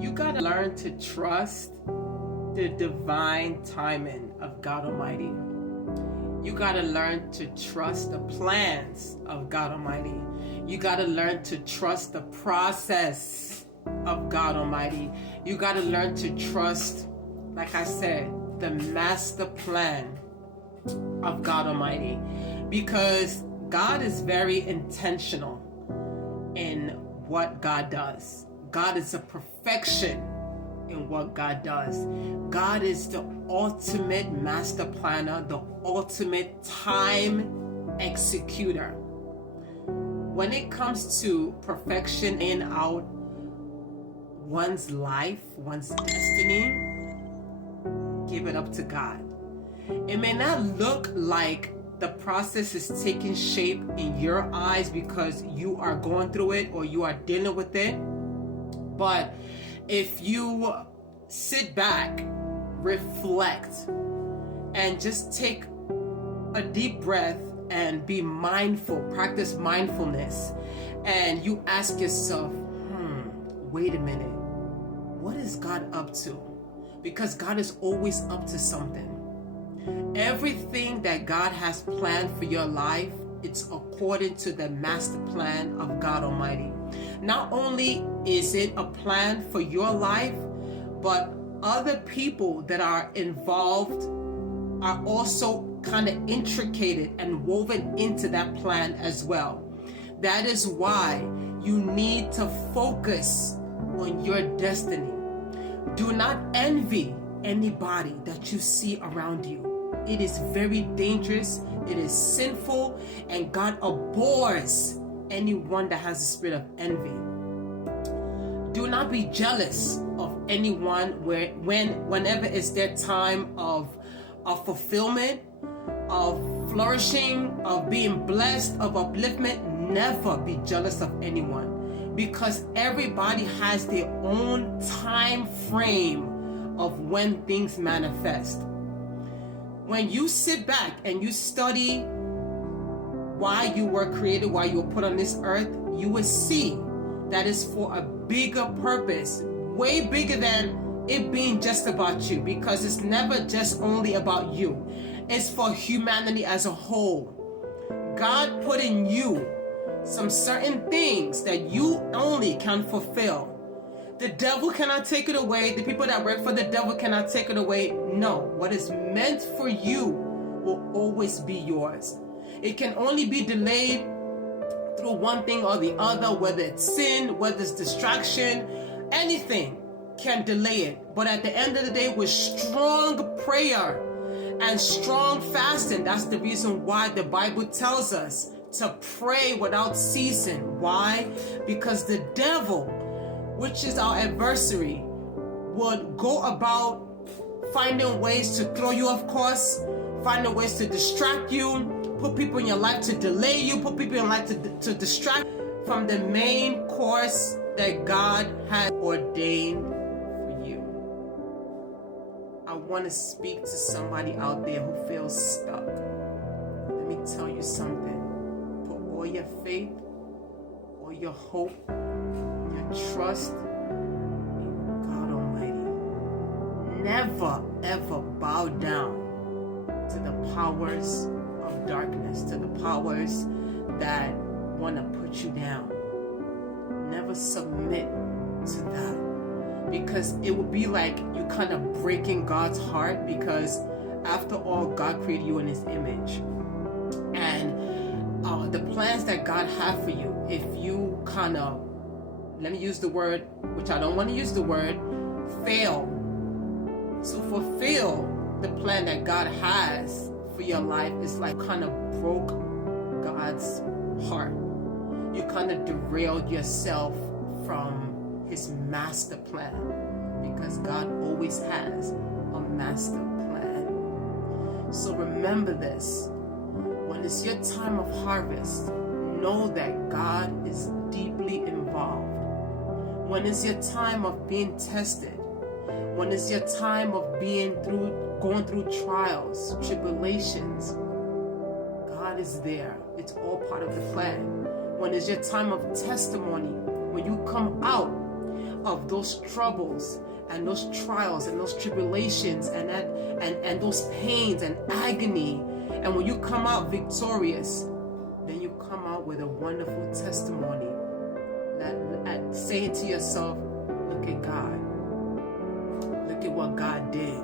You gotta learn to trust the divine timing of God Almighty. You gotta learn to trust the plans of God Almighty. You gotta learn to trust the process of God Almighty. You gotta learn to trust, like I said, the master plan of God Almighty. Because God is very intentional in what God does. God is a perfection in what God does. God is the ultimate master planner, the ultimate time executor. When it comes to perfection in out one's life, one's destiny, give it up to God. It may not look like the process is taking shape in your eyes because you are going through it or you are dealing with it, but if you sit back, reflect, and just take a deep breath and be mindful, practice mindfulness, and you ask yourself, wait a minute, what is God up to? Because God is always up to something. Everything that God has planned for your life, it's according to the master plan of God Almighty. Not only is it a plan for your life, but other people that are involved are also kind of intricated and woven into that plan as well. That is why you need to focus on your destiny. Do not envy anybody that you see around you. It is very dangerous, it is sinful, and God abhors anyone that has a spirit of envy. Do not be jealous of anyone whenever it's their time of fulfillment, of flourishing, of being blessed, of upliftment. Never be jealous of anyone, because everybody has their own time frame of when things manifest. When you sit back and you study why you were created, why you were put on this earth, you will see that is for a bigger purpose, way bigger than it being just about you, because it's never just only about you. It's for humanity as a whole. God put in you some certain things that you only can fulfill. The devil cannot take it away. The people that work for the devil cannot take it away. No, what is meant for you will always be yours. It can only be delayed through one thing or the other, whether it's sin, whether it's distraction, anything can delay it. But at the end of the day, with strong prayer and strong fasting, that's the reason why the Bible tells us to pray without ceasing. Why? Because the devil, which is our adversary, would go about finding ways to throw you off course, finding ways to distract you, put people in your life to delay you, put people in your life to distract from the main course that God has ordained for you. I want to speak to somebody out there who feels stuck. Let me tell you something. Put all your faith, all your hope, your trust in God Almighty. Never ever bow down to the powers of darkness, to the powers that want to put you down. Never submit to that, because it would be like you kind of breaking God's heart, because after all, God created you in His image. And the plans that God had for you, if you kind of, let me use the word, which I don't want to use the word, fail to fulfill the plan that God has for your life, is like kind of broke God's heart. You kind of derailed yourself from His master plan, because God always has a master plan. So remember this: when it's your time of harvest, know that God is deeply involved. When it's your time of being tested, when it's your time of going through trials, tribulations, God is there. It's all part of the plan. When it's your time of testimony, when you come out of those troubles and those trials and those tribulations and those pains and agony, and when you come out victorious, then you come out with a wonderful testimony that saying to yourself, look at God. Look at what God did.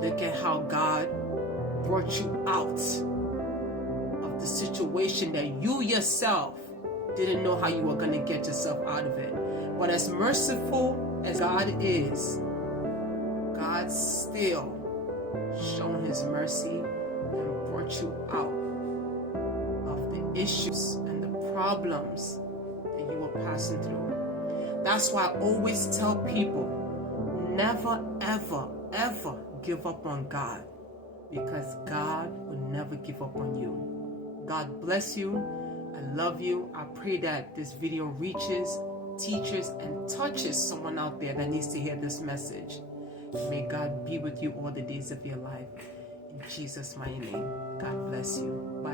Look at how God brought you out of the situation that you yourself didn't know how you were going to get yourself out of it. But as merciful as God is, God still shown his mercy and brought you out of the issues and the problems that you were passing through. That's why I always tell people, never, ever, ever give up on God, because God will never give up on you. God bless you. I love you. I pray that this video reaches, teaches, and touches someone out there that needs to hear this message. May God be with you all the days of your life. In Jesus' mighty name, God bless you. Bye.